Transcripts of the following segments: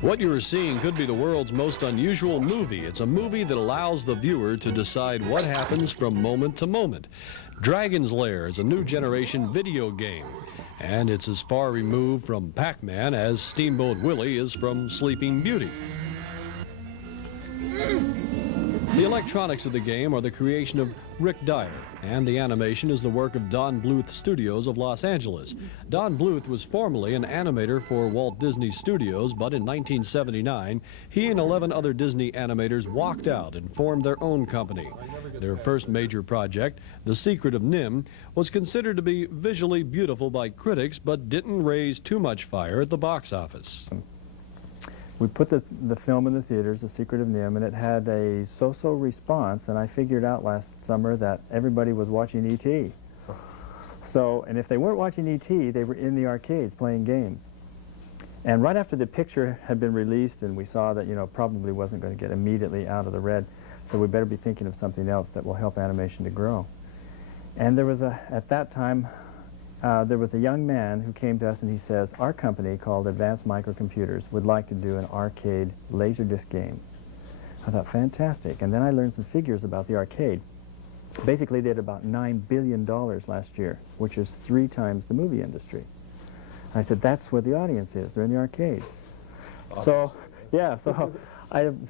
What you are seeing could be the world's most unusual movie. It's a movie that allows the viewer to decide what happens from moment to moment. Dragon's Lair is a new generation video game, and it's as far removed from Pac-Man as Steamboat Willie is from Sleeping Beauty. The electronics of the game are the creation of Rick Dyer, and the animation is the work of Don Bluth Studios of Los Angeles. Don Bluth was formerly an animator for Walt Disney Studios, but in 1979, he and 11 other Disney animators walked out and formed their own company. Their first major project, The Secret of NIMH, was considered to be visually beautiful by critics, but didn't raise too much fire at the box office. We put the film in the theaters, The Secret of NIMH, and it had a so-so response, and I figured out last summer that everybody was watching E.T. So, and if they weren't watching E.T., they were in the arcades playing games. And right after the picture had been released and we saw that, probably wasn't going to get immediately out of the red, so we better be thinking of something else that will help animation to grow. And there was at that time, there was a young man who came to us and he says, our company called Advanced Microcomputers would like to do an arcade Laserdisc game. I thought, fantastic. And then I learned some figures about the arcade. Basically, they had about $9 billion last year, which is 3 times the movie industry. I said, that's where the audience is. They're in the arcades. So, yeah, so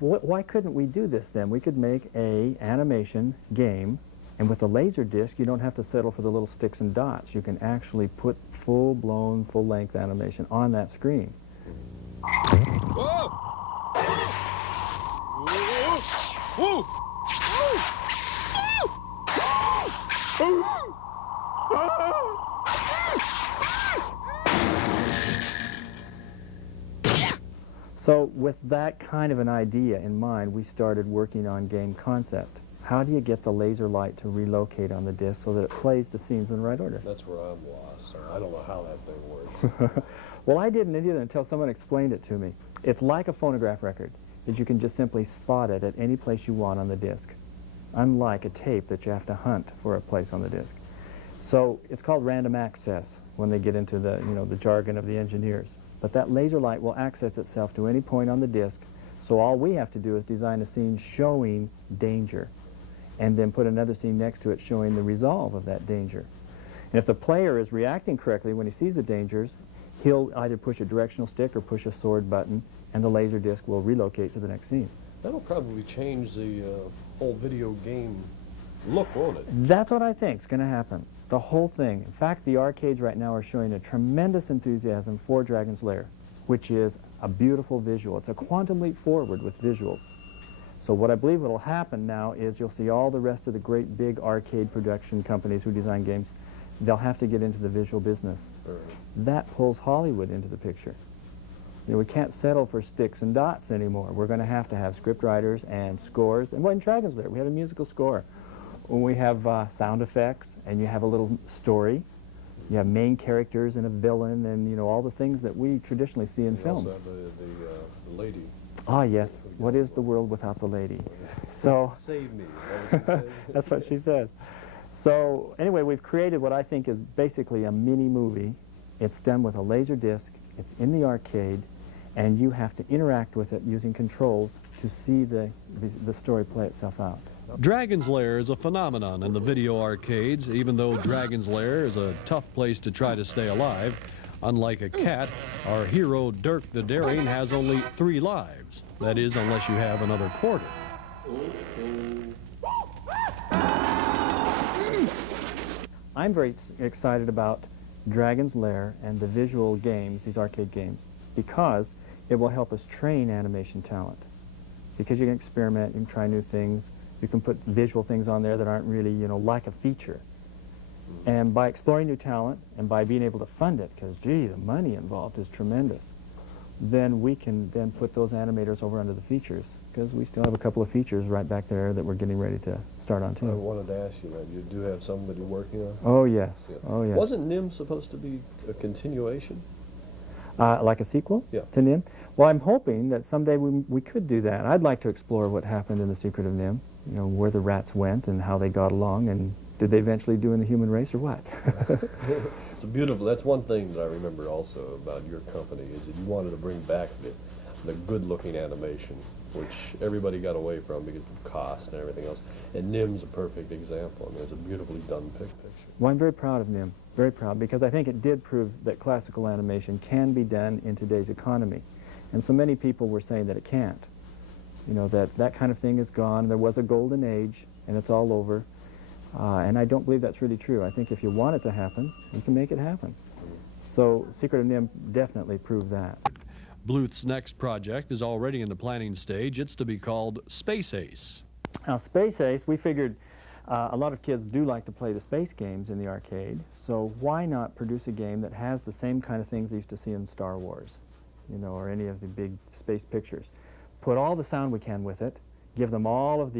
why couldn't we do this then? We could make an animation game. And with a laser disc, you don't have to settle for the little sticks and dots. You can actually put full-blown, full-length animation on that screen. Whoa! Whoa! So with that kind of an idea in mind, we started working on game concept. How do you get the laser light to relocate on the disc so that it plays the scenes in the right order? That's where I'm lost. I don't know how that thing works. Well, I didn't either until someone explained it to me. It's like a phonograph record, that you can just simply spot it at any place you want on the disc, unlike a tape that you have to hunt for a place on the disc. So it's called random access when they get into the, the jargon of the engineers. But that laser light will access itself to any point on the disc, so all we have to do is design a scene showing danger, and then put another scene next to it showing the resolve of that danger. And if the player is reacting correctly when he sees the dangers, he'll either push a directional stick or push a sword button, and the laser disc will relocate to the next scene. That'll probably change the whole video game look, won't it? That's what I think is going to happen. The whole thing. In fact, the arcades right now are showing a tremendous enthusiasm for Dragon's Lair, which is a beautiful visual. It's a quantum leap forward with visuals. So what I believe will happen now is you'll see all the rest of the great big arcade production companies who design games, they'll have to get into the visual business. Right. That pulls Hollywood into the picture. We can't settle for sticks and dots anymore. We're going to have script writers and scores. And in Dragon's Lair, we have a musical score. When we have sound effects, and you have a little story. You have main characters and a villain, and all the things that we traditionally see in films. Also have the lady. Ah, yes. What is the world without the lady? So Save me. that's what she says. So anyway, we've created what I think is basically a mini movie. It's done with a laser disc. It's in the arcade, and you have to interact with it using controls to see the story play itself out. Dragon's Lair is a phenomenon in the video arcades, even though Dragon's Lair is a tough place to try to stay alive. Unlike a cat, our hero Dirk the Daring has only 3 lives. That is, unless you have another quarter. I'm very excited about Dragon's Lair and the visual games, these arcade games, because it will help us train animation talent. Because you can experiment, you can try new things, you can put visual things on there that aren't really, like a feature. And by exploring new talent and by being able to fund it, because, gee, the money involved is tremendous, then we can then put those animators over under the features, because we still have a couple of features right back there that we're getting ready to start on, too. I wanted to ask you that. You do have somebody working on it? Oh, yes. Yeah. Oh, yes. Wasn't NIMH supposed to be a continuation? Like a sequel to NIMH? Well, I'm hoping that someday we could do that. I'd like to explore what happened in The Secret of NIMH, where the rats went and how they got along, and did they eventually do in the human race or what? It's a beautiful, that's one thing that I remember also about your company, is that you wanted to bring back the the good-looking animation, which everybody got away from because of cost and everything else. And NIMH's a perfect example. I mean, it's a beautifully done picture. Well, I'm very proud of NIMH, very proud, because I think it did prove that classical animation can be done in today's economy. And so many people were saying that it can't. You know, that kind of thing is gone. There was a golden age, and it's all over. And I don't believe that's really true. I think if you want it to happen, you can make it happen. So Secret of NIMH definitely proved that. Bluth's next project is already in the planning stage. It's to be called Space Ace. Now, Space Ace, we figured a lot of kids do like to play the space games in the arcade, so why not produce a game that has the same kind of things they used to see in Star Wars, you know, or any of the big space pictures. Put all the sound we can with it, give them all of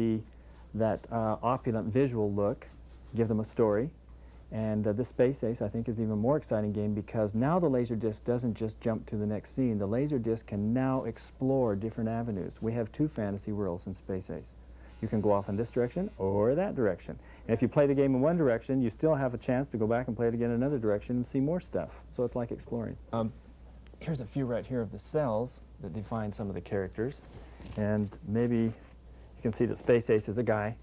that opulent visual look, give them a story, and this Space Ace, I think, is an even more exciting game because now the Laserdisc doesn't just jump to the next scene. The Laserdisc can now explore different avenues. We have 2 fantasy worlds in Space Ace. You can go off in this direction or that direction. And if you play the game in one direction, you still have a chance to go back and play it again in another direction and see more stuff. So it's like exploring. Here's a few right here of the cells that define some of the characters. And maybe you can see that Space Ace is a guy.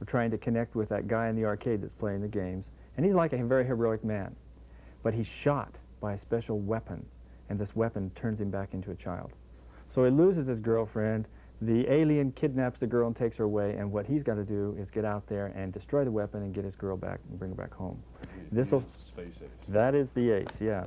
We're trying to connect with that guy in the arcade that's playing the games. And he's like a very heroic man. But he's shot by a special weapon, and this weapon turns him back into a child. So he loses his girlfriend. The alien kidnaps the girl and takes her away, and what he's got to do is get out there and destroy the weapon and get his girl back and bring her back home. Space Ace. That is the Ace, yeah.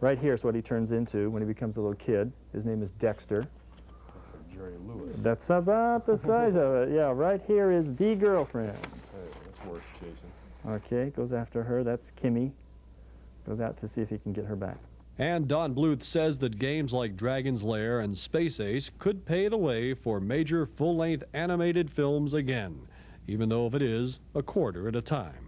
Right here is what he turns into when he becomes a little kid. His name is Dexter. That's like Jerry Lewis. That's about the size of it. Yeah, right here is the girlfriend. Hey, that's worth chasing. Okay, goes after her. That's Kimmy. Goes out to see if he can get her back. And Don Bluth says that games like Dragon's Lair and Space Ace could pave the way for major full-length animated films again, even though if it is a quarter at a time.